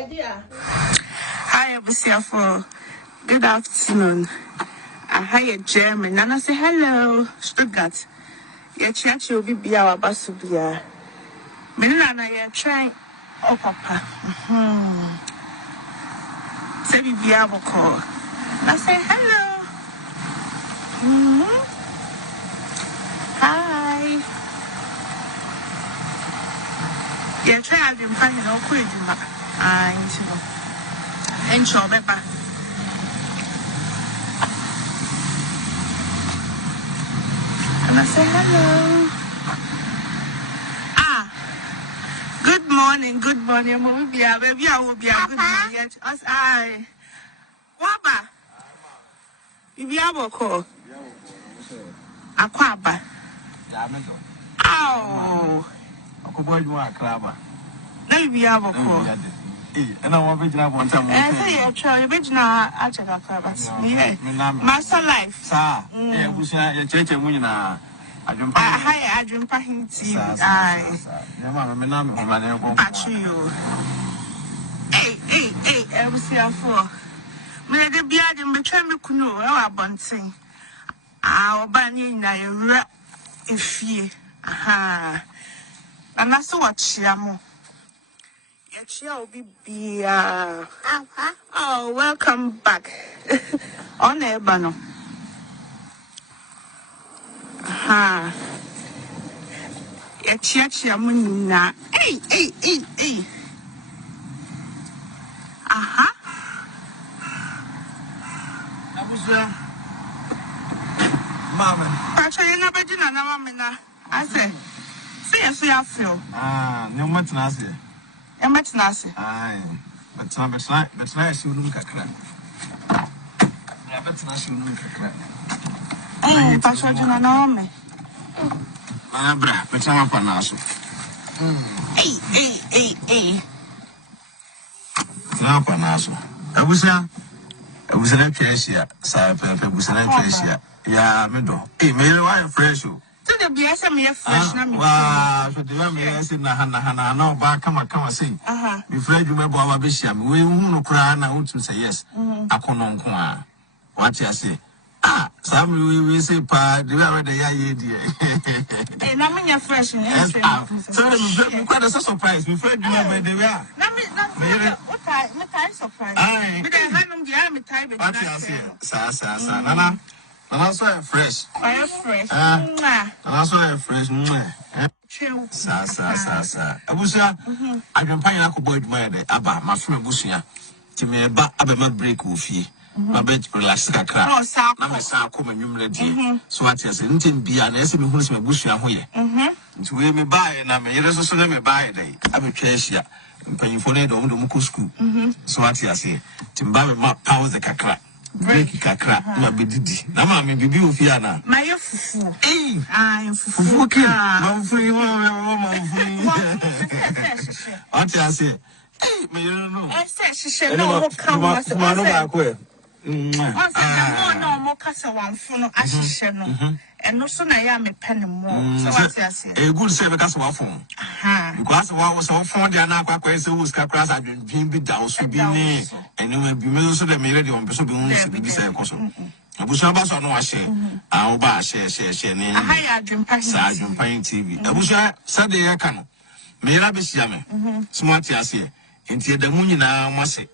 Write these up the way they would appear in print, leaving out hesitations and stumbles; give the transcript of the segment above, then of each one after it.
Hi, Abisiafo. Good afternoon. I hired German and I say hello, Stuttgart. Your church will be our basubia. Menana, you're trying. Oh, Papa. Say, be our call. I say hello. Hi. You're trying to find no quid. And show Pepper. And I say hello. Good morning. Mommy, baby, I will be a good morning. As I. Waba. If you have a call. Aquaba. Oh. Let me have a call. And I want to have one time. I say, I try original. I check out Master Life. Sir, yeah, we say a church and winner. I don't I drink Pahing tea. I. Hey, MCR4. May the beard in between me kuno, our bunting. Our banning na if ye. Aha. And that's what Chiamo. Yet be oh, welcome back. On Ebano. Aha. Yet Chiamuna. Hey. Aha. Mama. Pacha, you're not better than a woman. I say, see, I feel. No much nasty. And much nasty. Aye, but nice, you look at crap. Yeah, but nice, you look at crap. Hey, Pacha, you know me. Abra, but I'm up on us. Hey. Up on us. I was an appreciate, sir, was an appreciate. Yeah, middle. Hey, may I fresh you? To the BSM, you're fresh. Wow, so the women in the Hannah, no, back, come and sing. Be afraid you remember our bishop. We won't cry and I want to say yes. I can't know what you say. Some we say, Pa, do you have the idea? And I'm in your fresh. So, quite a surprise. We afraid you know where they are. What I surprise. But I had them the time. What you say, Sasa, Nana. And also fresh. I fresh. And also fresh. Chill. Sa. Abusia, I don't pay a boy my Abba, my friend Busia. To me, about Abba break with you. My bed relax a crack. Oh, South. I'm a South common human. So I tell you, didn't be an estimate who's my Busia here. To wear me buy, and I may also let me buy a day. I will chase ya. Paying for it on the Muku school. So I tell you, Timbabe powers the crack. Break kakra na bedidi na ma me bibi ofiana my fufu fufu ke ma free what you say me you know say no come was no ba ko no mo kasa wanfo no ahihye no eno so na ya me pen mo so what you say e good say be kasa wafon because wa was wafon dia na akwa say wos kakra sa dwendwen bi da so bi ni eno ma bi me so de me ready on so bi hun se bi say koso abusu ba so no wa she o ba she ni aha ya adwempan TV abusu sa de ya ka no me ra be sia me smart ya se enti da mu nyina mo se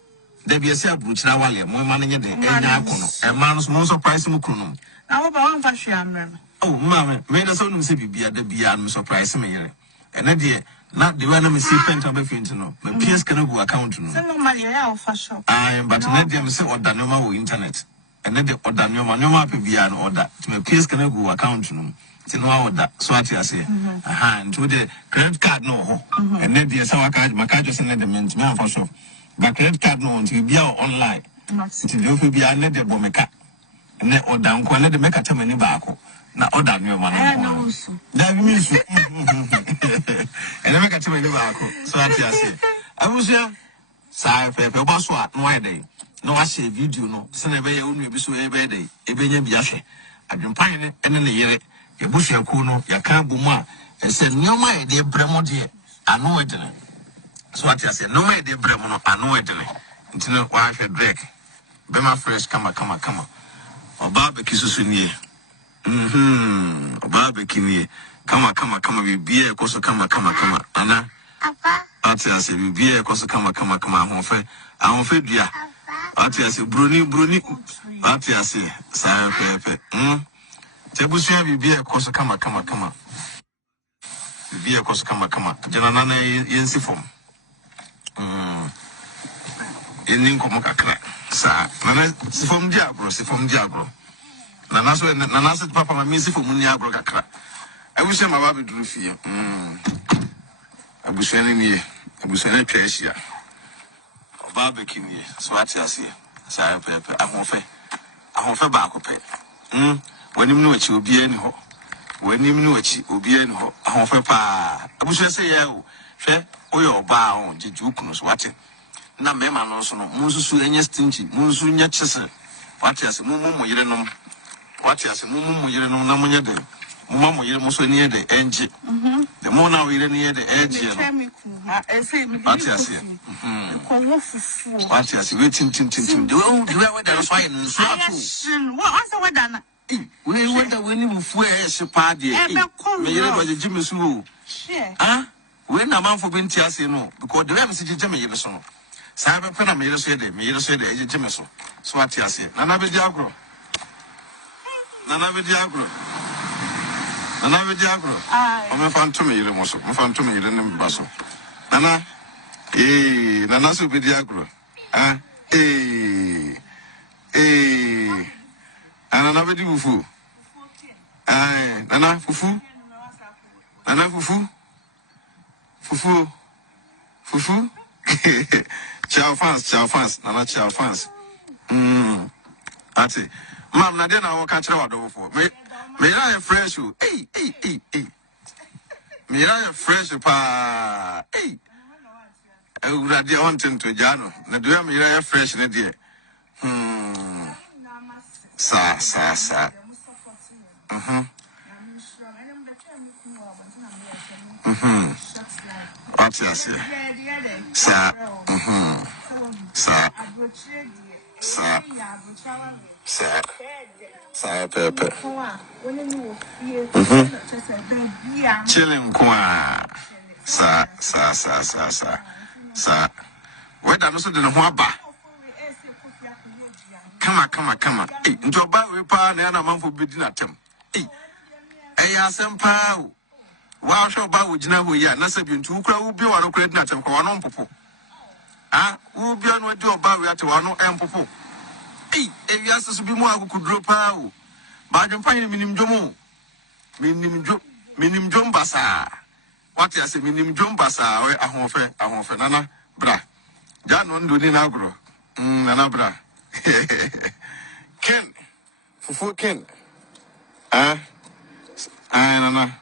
da bi ese aburuchira wale mo ma no nye de enya akono e ma no so surprise mu kunu na wo ba won fa hwe amrem oh mama me da so no se bibia da bia no surprise me yere ene de na the one me see pent up fint no me PS kana go account no so normally ya wo fa shop but na de me se order no ma wo internet ene de order no ma pe bia no order to me PS kana go account no ti no order so ati ase nto de credit card no ho ene de se waka maka jo se ne de me ntime am shop but credit card no nti bia online nti de ofu bia ne de bomeka ne order nko ne de meka tamani baako na order no ma no na bi mi su ene meka tamani baako so ati ase abusia sa pepe bo so a no ai dey no wa share video no se na be ye onu bi so e be dey e be nya bi ahwe adwempan ne ene ne yere e busuaku no ya kan bomu a se nyoma e de bremo de ano edene So what you say? No way they bring no anu edene. Ntino wa hwe drink. Bema fresh kama. Barbecue susu nie. Barbecue nie. Kama bibia ekoso kama. Ana. Apa. Ati ase bibia ekoso kama ahonfe dua. Ati ase broni. Ati ase sa pepe. Tebusia bibia ekoso kama. Bibia ekoso kama. Jana nana yensi form. Enin komo kakra. Sa nana sifom diagro. Nana so papa ma misi form ni agro kakra. Abusua ma ba beduru fie. Abusua ni twa ahia. Barbecue ni so ati ase. Sa pepe ahonfe ba akopɛ. Wanim no achi obi ani ho. Ahonfe pa. Abusua se ye o. Hwɛ oye oba on jeju kunu so wate. Na mema no so no munsusu enye stingy munsu nya chese wate ase mumu yerenom wate ase mumu yerenom na munye de mumu yere muso ni de enje the more now yere ni de enje no wate ase ko wo fufu wate ase we tin de we da so aye nsu ato what's the na we wonder we ni fufu e se pa de me yere do je jimisu o we na manfo binti ase no because the way me se je me yere so no Sabe pena me yere so de ejeme so ati ase nana be di agro o me fanto me yere mo so me fanto me yere ne mba so nana so be di agro nana be di fufu nana fufu Chow fans, nana chow fans. Ati, mam na dia na wo ka kire wado for. Me ya fresh o. Hey. Me ya fresh pa. Hey. Urade on to jano. Na do me ya fresh ne dia. Sa. Ati ase. Sa. Pepe. Chilling kwa. Sa. Whether no so de no ba. Kama. Njo ba we pa na na manfo bedi na tem. Eya sempa o. Wa sho ba wo gina ho ya na sabi ntu kura wo bi wa no kura na tem kwa no mpopo. Wo bi anu adi oba we ate wa no empopo. Ewia so bi mu akukudro pa o. Ba dwempa ni minim dwom basa. What you say minim dwom basa we ahonfe nana bra. Ja no ndo ni na agro. Nana bra. Ken. Fufu Ken. Nana.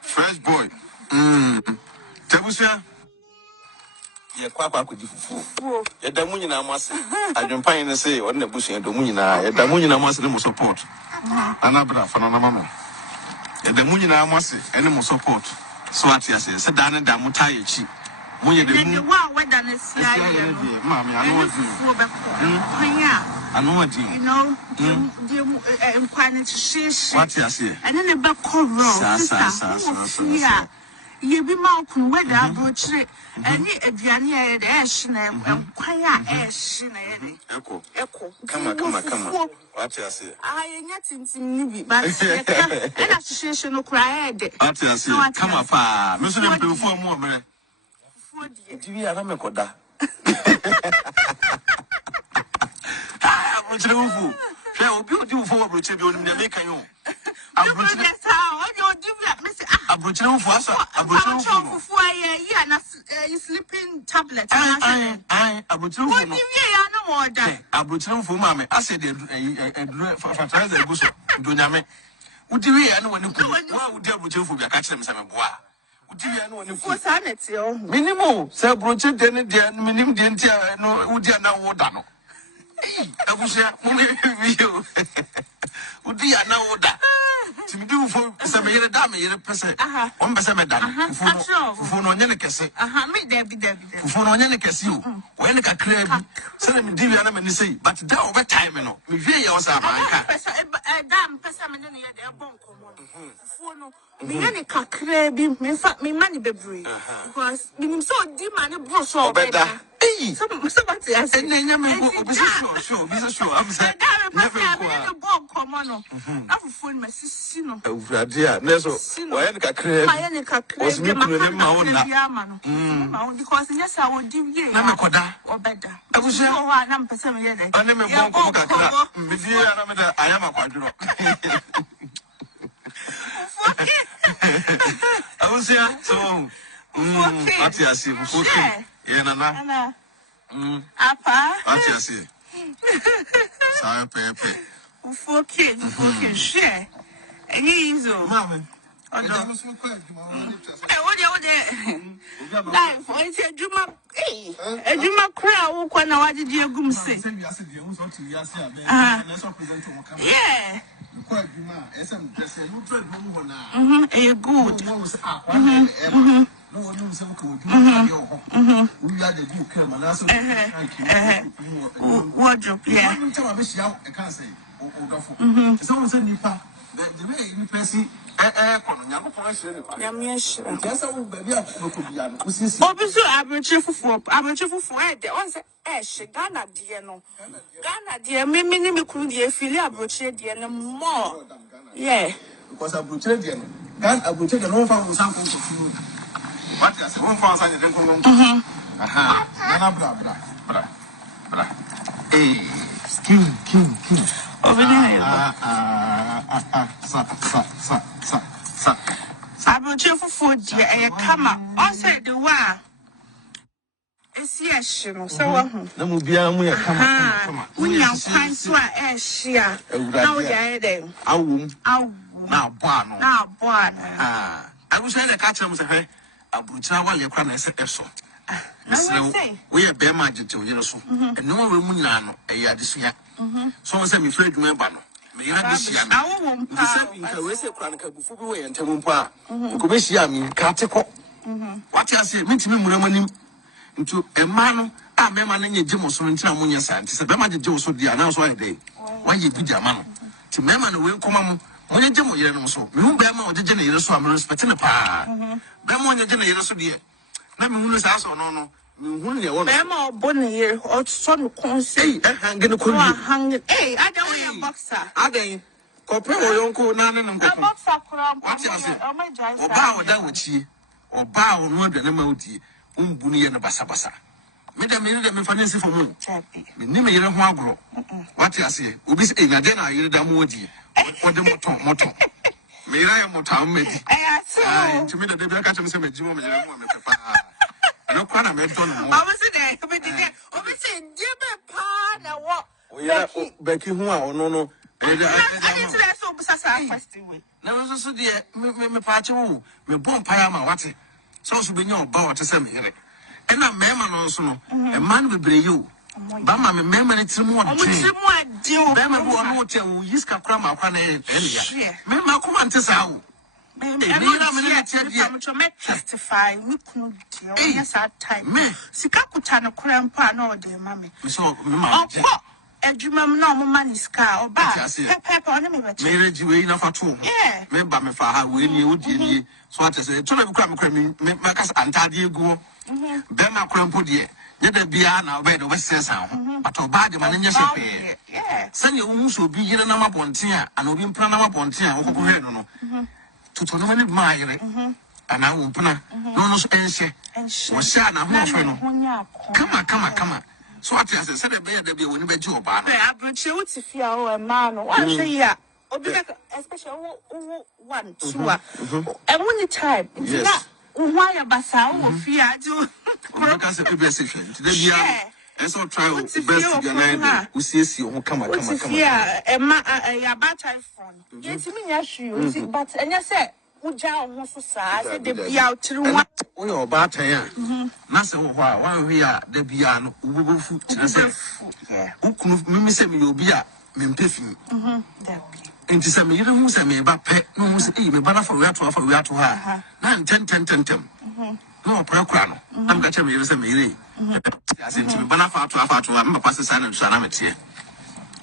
Fresh boy. Tebusia. Ye kwa kudi fufu. Ye da mu nyina amase. Adwempan ne say won na busu do mu nyina. Ye da mu nyina amase ne mo support. Anabra fa na mama. Ye da mu nyina amase ene mo support. So ati ase se da ne da mu taye chi. Mu ye de mu. Wa weda ne sia ye. Mama anu odi. Fufu be ko. Kwanya. Anu odi. You know, the nkwane shishi. What you say? Ene ne be ko ro. Sa. Ye bi ma okun weda abrochire. Any aduane ya de ehye na nkwan a ehye na ye de eko kama what you say anya tintim ni bi but and association no cry de what you say kama pa me so dem pe fu amu omere fu de di ya na me koda mo tire fu hwe obi odi fu abrochire bi onim na me kan yo abrochire Abrochire fu asa abrochire fu yeah na sleeping tablet abrochire fu no ya no order abrochire fu ma me ase de fertilizer eguso do nyame udi we ya no woni ku wa udi abrochire fu bia ka kire me se me boa udi we ya no woni ku ko sa neti o minimum se abrochire de ne de minim de ntia no udi na wo da no abusia mo me video udi ya na wo da to do for some year damn year person. 1 percent madam. For no any case. Me Debbie. For no any case you. When a crab, send me Diviana and say, but that over time, you know. We hear yours. Damn person in the bonko. Me any crabby, me money baby. Because me so deep money brush or better. Hey, somebody has said, sure. I'm saying, never go on. I've phone my sister. Oh, dear, Neso, why any crab was me because yes, I would do ye or better. I was saying, oh, I'm percent yet. I never I am a quadro. I was here, so, what you see, Yana, Apa, what you see, Sire Pepe, 4 kids, share. And he's all, Mamma. what you say, Juma, a Juma crowd, when I did you go say? Yeah. Wardrobe, yeah. Someone said, Nipa, the way you person, Obviously, I'm cheerful for it. Once Ghana, dear, no. Ghana, dear, me could be a filia brochure, dear, no more. Yeah. Because I will tell you, I will take an offer with something to you. What does one found such a thing? Blah. Hey, King. Over there. I will cheerful for dear, a come up. Also, the one. It's yes, so let me be a mere come. When you find so air, now you're I won't. Now, boy. I was saying the catcher was a very abuja while you're crying. I said, so. We are bear magic to you, so, and no room now, a yard this year. Someone said me afraid to remember. May I this year? I won't pass a chronicle before we enter Mumpa. Commissia me, Cattico. What I say, meet me, Muraman, into a man, I may manage Jimos on Tramunia Santis, a Bama Joe, the announce one day. Why you be your man? To Mamma will come. When you demo, you so, you Bama or the general, so I'm respecting a pa. Bama, the general, so dear. Let me lose us or no. Bama or Bonnie or son consay, I'm going to hang it. Hey, I don't know, boxer. Are they? Corporal or uncle, none of them. What's I say? Or bow down with she, or bow more than a mouty, Umbuni and a basabasa. Madam, me fancy for me. Name you don't grow. What I say? Ubis in a dinner, you're the moody. What the motto? May I am motor made? To me, the baby catch him some Jim. No crana made on. I was there, but obviously, Jimmy Pan, what? Becky, who are no. I didn't say so, besides I fasting with. Now, so dear, me patch you, me bomb payama, what? So should be your bow to send me here. And a man also, a man will bring you. Bama, me memory to more. Bama, who motel, you can cram up on it. Memma, come on to sound. Testify, we couldn't deal. Yes, at time. Sikakutana crampa, no, dear mammy. So, a dream no money scar or bad. Pepper on me, but marriage you enough at all. Yeah, remember me for how we knew, so I said, to cram, make us anti go. Bema crampo dear. Yet be now bed over says how, but obey the manager. Send your wounds will be in a number pontia and will be planama pontia or to tournament admire, and I won't plan. No, and was sad. I'm not come on. So what I said, a bear, there be when you bet you about. I brought you to feel a man, one year, especially 1, 2, and one time. Yes. Why a bassa fear do? Because of the best today. And so try to best who sees you come. Yeah, a bad phone. Yes, you but and you said, Uja almost said they be out to one. We are bad. Nothing while we are the piano, who will foot. Yeah, who could say me, you'll be a mempiffing. Inti se me yire hu se me ba pe no hu se me ba na for we ato ha na ntem no okra no am ka che me yire se me yire ase inti me ba na fa ato ha me papa se sa na nsu na metie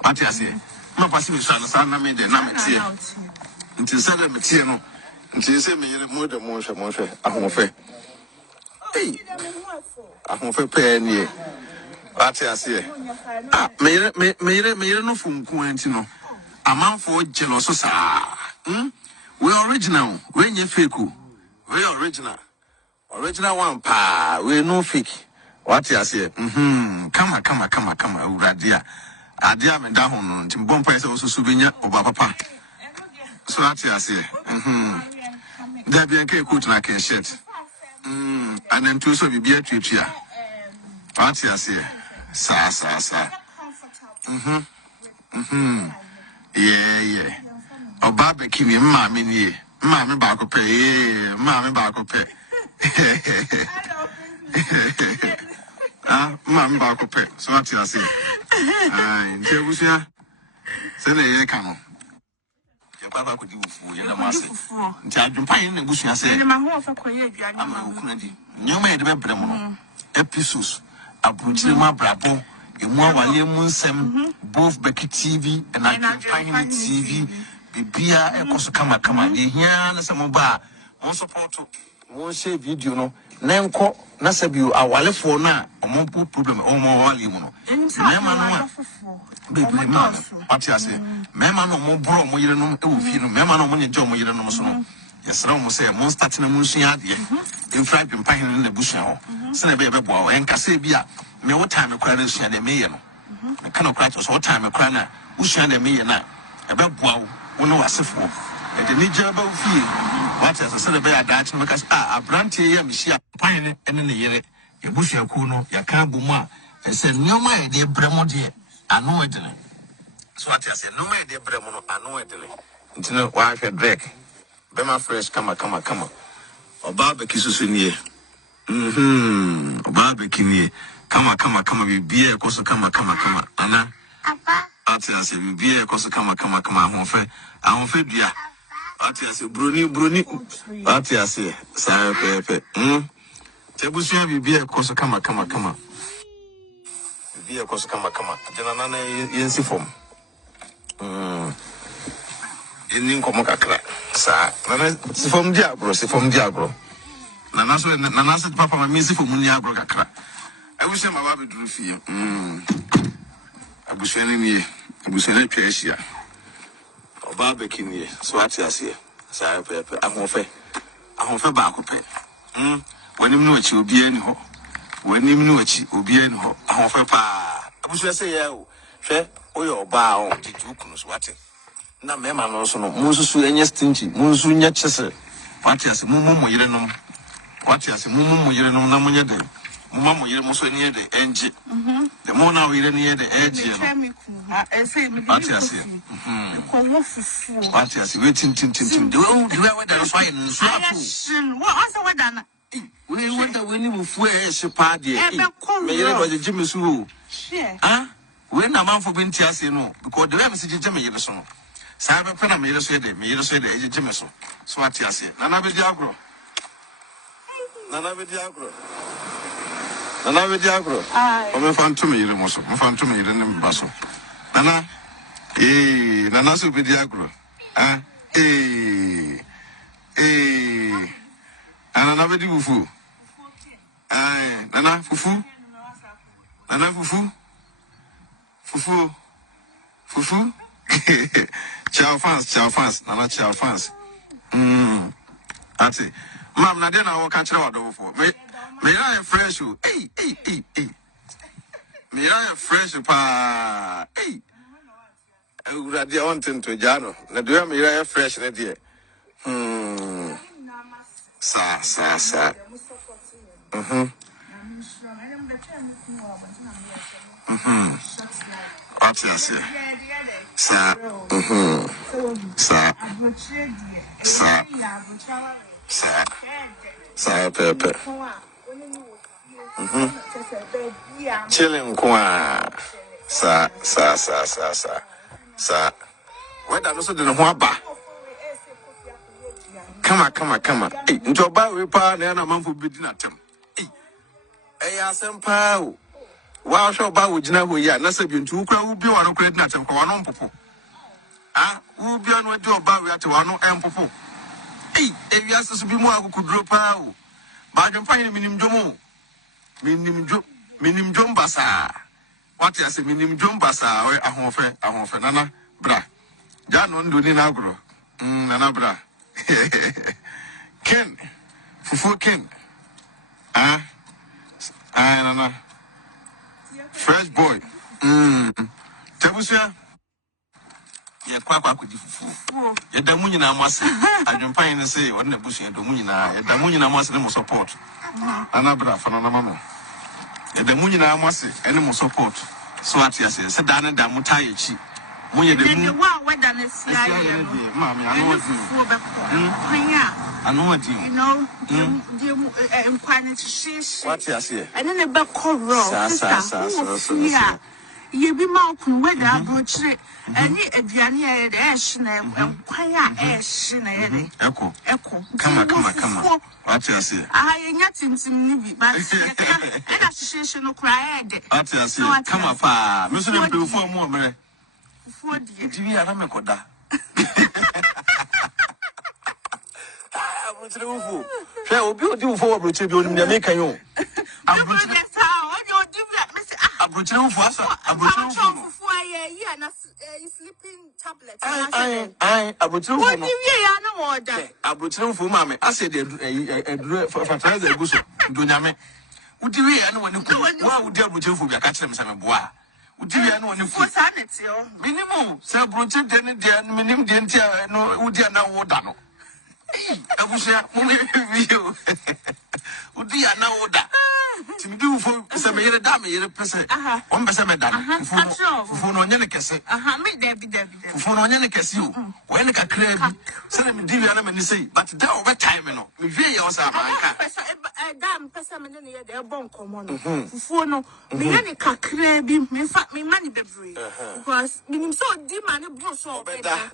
ate ase me papa se me sa na me de na metie inti se de metie no inti se me yire mo de mo hwe ahofe ahofe pe ni ate ase me yire no funku anti no amanfo jealous so we original we nye fake we original one pa we no fake what you say kama uradia adia me da ho no ntim bompa ese so benya oba papa so what you say da bien ke coat na ke shirt and to so bibia tuatua what you say sa yeah. Oba bekimi mama ni mama ba ko pe mama ba ko pe mama ba ko pe so ati ase nte busia se na ye ka no ye papa ko di wufu ye na mase nte adwumpa ye na busia se ma ho fa ko ye aduane ama okuna di nyoma ye de be brem no episodes abrochire mu abrabo emu awale mu nsem both Becky TV and Adwempahene TV bibia ekoso kama de hia na se mo ba mo support mo share video no na enko na se bi awalefo na omo problem omo wale mu no mema no a bibia ma pati ase mema no mo bro mo yire no e wo fi no mema no mo nye jo mo yire no so no yesra mo se mo start na mo nsua ade infra Adwempahene na busia ho se na be boa enka se bia me what time cry na sua de me ye no me kana cry so what time cry na usua de me ye na e be boa wo no wasefo e de ni jaba ofie what as say be adaach no ka abrantie ye mehia pan ene ne yere e busua ku no ya ka bomu a e se nyoma e de bremo de ano edene so what as say no ma e de bremo no ano edene ntino wa hwe break be ma fresh kama oba be kisusu nie oba be kinie kama bibia ekoso kama ana ati ase bibia ekoso kama ahonfe dua ati ase broni ati ase sa pepe tebusu bibia ekoso kama bibia ekoso kama jana na yensi form eni nkomo kakra sa na si form diagro nana so papa ma mesi form ni agro kakra abusua ma ba beduru fie abusua ni twa ahia oba bekini so ati ase sa pepe ahonfe ba ko pe wanim no achi obi ani ho ahonfe pa abusua se ya o hwe oyo oba o titu kunu so wate na mema no so no munsusu enye stingy munsu nya chese wate ase mumu yire no wate ase mumu yire no na munye den mama yire muso ni de enji the more now yire ni de enji no ati ase ko wo fufu ati ase we tin de we da so ayi nsu afu wo asa we da na we da we ni mufu e se pa de me yire ba je me su we na manfo binti ase no because the way me se je me yire so no sa be pe na me yire so de e je me so ati ase nana be di agro o me fanto me yire moso me fanto me yire ne baso nana nana so be di agro nana be di bufu nana fufu ciao fans nana ciao fans ati mam na de na wo ka kire wa do fo me ya fresh o me ya fresh pa urade on tento jano na do me ya fresh na de sa ati ase sa pepe chilling kwa sa Whether no so the Waba. Come. Hey, into a bar repair and a man for bidding at him. Hey, I sent pow. Wow, shall bow with Jina, yeah, Nasabian to Ukra, be one of great nuts and Kawan Popo. Ah, who be on what to a bar at one and Popo. Hey, if you ask us to be more, who could drop pow. But I can find him in Jomo. Minim Jombasa. What I say, Minim Jombasa, where I want Nana, bra. Jan on doing agro. Nana, bra. Ken, Fufu Ken. Nana. Fresh boy. Tabusia. Yeah, Quack with you. You're the moon in our master. I don't find to say what the bush and the moon in our the moon in our master support. Anabra for Mama. The moon in our master animal support. So at yes, said Dana Damutachi. When you're the one where done is Mammy, I know what you know. What you say? And then the back call roll. Yeah. You be malcolm whether I broach it. And a Diana Ashton and Quaya Ashton. Echo. Come. What you say? I ain't nothing to me, but an association of cried. What you say? Come up, Mr. Blue for more. For the TV, I don't make that. Shall we do for a tribute in the making you? I'm going to sleeping tablet. I would tell you, I would tell for mammy. I said, for fertilizer, Duname. Would you hear anyone who would deal with you for your catch them some bois? Would you hear anyone for sanity? Minimum, Sir Brunton, minimum, no, would you know what done? I wish I you. Would you know that? To do for some year, damn, you're a person. 1% done. For no Yannicus. Make Debbie. For no Yannicus, you. When I can clear, send me Diana and say, but there over time, you know. We very also a damn person in the bone common. For no, me any cacraby, me fat me money beverage. Because meaning so deep money brought so better.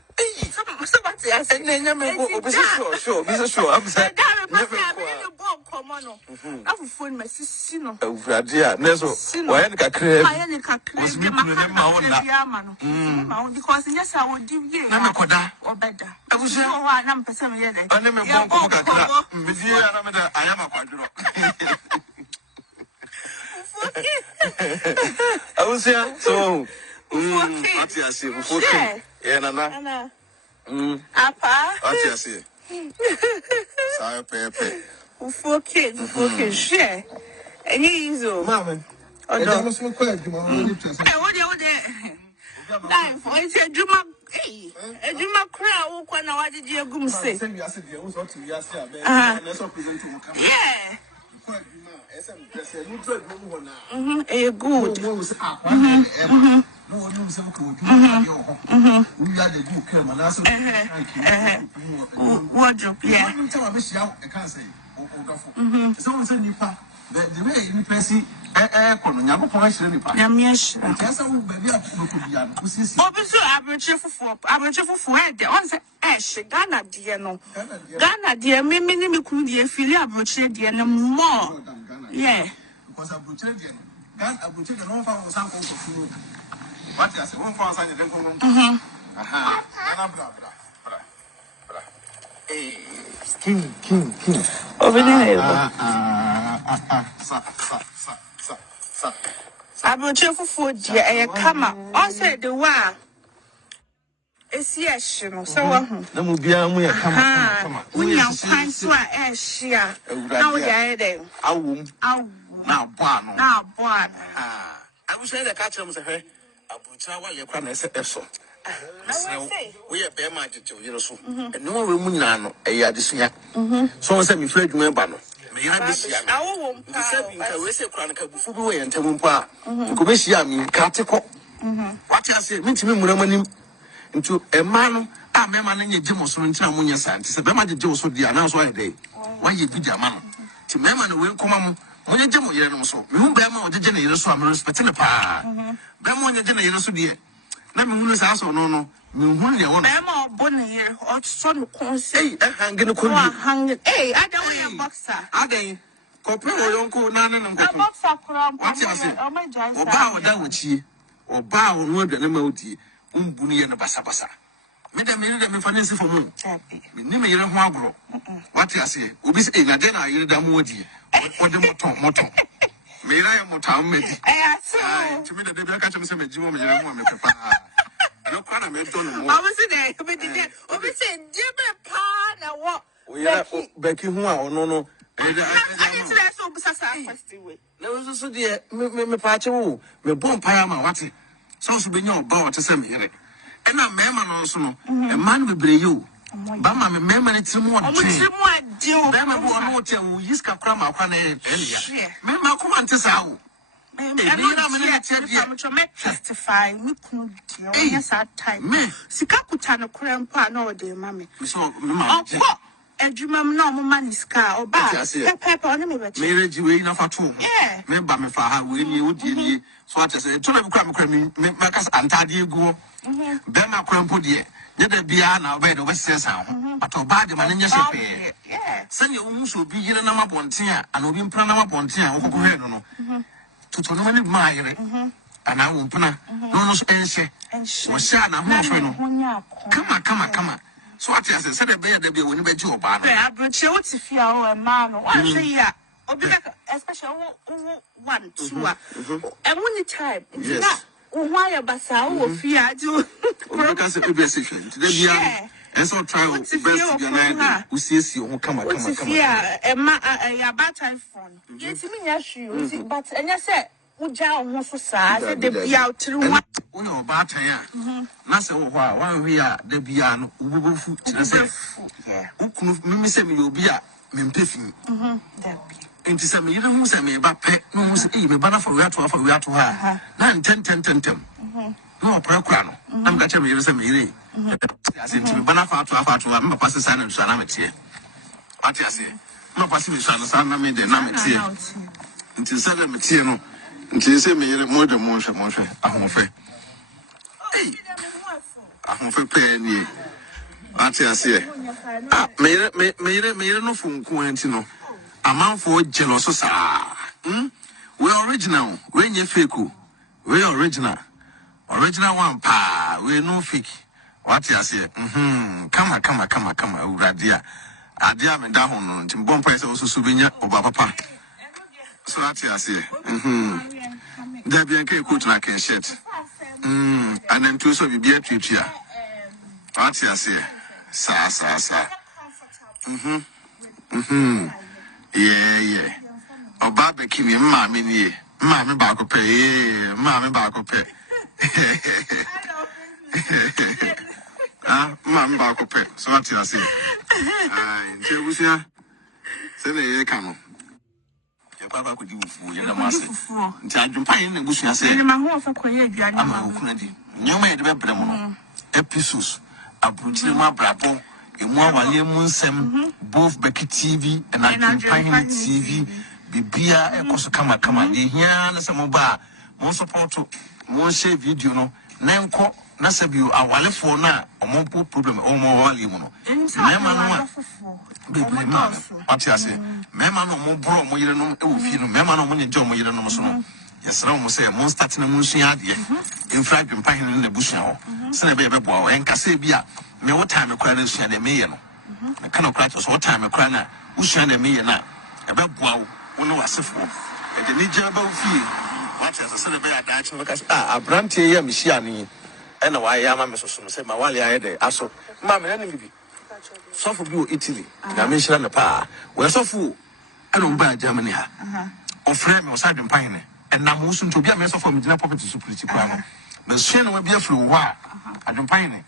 Somebody I said, sure, I'm saying, never common. I will phone my sister. Dear, Nezo, why any cacraby? Was me because yes, I would give you or better. I was saying, oh, I'm person yet. I never I am a quadro. I was here, so. What you say? Yeah, Nana. Apa. What you say? Sorry, Pepe. 4 kids, share. And he's old. Mamma. Oh, no. What time for it's a Juma. A Juma crowd, when I did you go say? Yeah. A good. No one knows how to do. We had a good camera. Wardrobe, yeah. I can't say. Someone said, the way you person, Yago Porsche, Yamish. Obviously, I'm for the answer. Ash, Ghana, dear, no. Ghana, dear, me could be a filial brochure, dear, no more. Yeah. Because I'm brochure, Ghana, I will take an offer of something for food. What is one for us? I don't King. Over there. I'm not sure for food, dear. I come up. I said the war. It's yes, you know. So, the movie, come on. We are fine, so I share. Now we are there. I won't. Now, boy. I was saying the catcher was a hair. I will tell what you're going to say. We are bear magic to you, so. And no room now, a yardisia. So, send me Fred Membano. May I be here? I won't. I say, Chronicle before we enter Mumpa. Commissia me, Cattico. What I say, meet me, Muramani, into a man. I remember in your Jim was on Tramunia Sands. A Bama Joe would be announced one day. Why you be your man? To Mamma will come. When you jam your so, you Bama or the general, so I'm respecting the pa. Bama, the general, so dear. Let me lose also, no. Minhunya one. I'm all bonny here, or son concern. Hey, hanging a cool Hanging. Hey, I don't want a boxer. Are they? Copper or uncle, none of them. A boxer from What's your say? Oh, my giant. Or bow down with ye, or bow on word and emoti, Umbuni and a basabasa. Madam, you let me finance for moon. Name your magro. What you say? Ubi say, Nadena, you're the moody. Or the moton. May I am motam made. To me, the back of some Jim, papa. I don't quite a mental. I was there, but we said, Jimmy Pan, what? We are Becky, who are no. I didn't say so, but there was also dear, me patcho, me bomb payama, what it. So to be no bow to send here. And a man also, a man will bring you. Bama, me member, it's more. Bama, one more tell you, Yiska Krama, Member, come on to Sao. Testify, me could yes, at time. Sikakutano crampa, no, dear mammy. So, and you mamma, no money scar or bad. Pepper on me, but marriage you ain't enough at all. Yeah, remember me for how we knew, so I said, to have cram, make us anti go. Bema crampo dear. Yet be now bed over says how, but to buy the manager. Send your own should be in a number one tier, and will be in Pranama Pontia, or go to no many mile, and I won't put no answer. And Shana, come on. So what I said, a bear, there be when you bet your bar. But you what's if you are a man, or I say, yeah, or be like especially 1, 2, and when the time, yes. Why a basa or fear do? Because it be a situation. And so try to best united. We see you come. Yeah, a bad time phone. Yes, me, yes, you, but and I said, Uja almost so sad, they be out to one. We know bad time. Nasa, while we are the Biano, Ubu food. I say, yeah, Mimi said you'll be a Mimpiffy. Into some years, I may about pet, no, even banner for we are to her. 9, 10. No, procrano. I'm got to be some year. As into the banner for to have pass the sign of Sanamity. What I say, no passing the Sanama made the Namity. Until 7 Matino, until you say me more than Monsha. I'm afraid. Hey, I'm afraid penny. What I say, made no phone Quentino. A man for jealous, we original, when you fake, we original one pa, we no fake. What you say? Come, Radia. Adia me down to bomb price also souvenir or papa. So what you say? There be a cake coach like a shirt. And then two so be a trip here. What you say? Sa. Yeah. Oh, barbecue, mammy, mammy back up, mammy back up. Mammy back up. So what you say? Until we see, say the canoe. Your papa could do for you, the master. Until you pay in the bush, I say, I'm a Kunadi. You made the Bremono. Episus. I put in my brabo. More William both Becky TV and I TV, Bibia, and also come. The here and some bar, more support to one share video, no, Nanko, Nasabu, our wallet for now, or more problem, or more volume. Mamma, what you say? Mamma, no more bro, more you don't know, Mamma, no money, John, you don't know. Yes, I almost say, most starting a Munsiadia, in fact, in pine in the bush now, Senator Boy, and Casabia. Me what time a crying share the million. I cannot cry to what time a crying, who share the million now. A bad wow, who know as if and the need job of fee. What as I said about that, because a brandy, Missiani, and why I am so say my wally I had a so, Mamma, enemy. So for you, Italy, I mentioned the power. We're so full. I don't buy Germany. Or frame or side and pine, and now most to be a mess of from the property to pretty crime. The shin will be a flu. Why? I don't pine.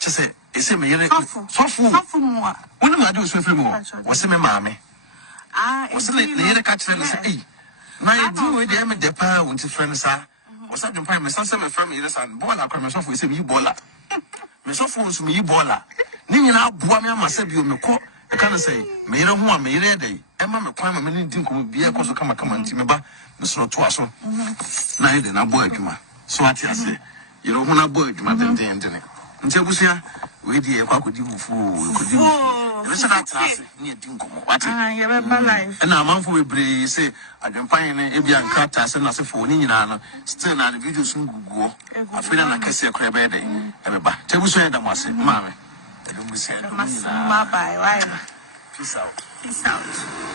Just say, it's a million. So full more. When am I doing so more? What's a mammy? Was the other catch and say, now you do it, I'm a depa, when to friends are. Was that the prime minister, my family, and Bola, come myself with you, Bola. Myself phones me, Bola. Ning now, Boamia must have you, Mako. I can't say, may you know who I may ready. Emma, my prime minister could be a cause of come and Timba, Miss Rotuaso. Neither, now, boy, so what I say, you know, when I boy, my then. nche busia we di e kwa kodi wufu kodi wufu we say that class ni di nkomo what you remember life na amanfo bebre say adwempan ne ebia nkrata se na se fo ni nyina no still na video sun guguo afina na kase ekra be den ebeba tebuso e da mo ase maame ebusia ma bye why peace out peace out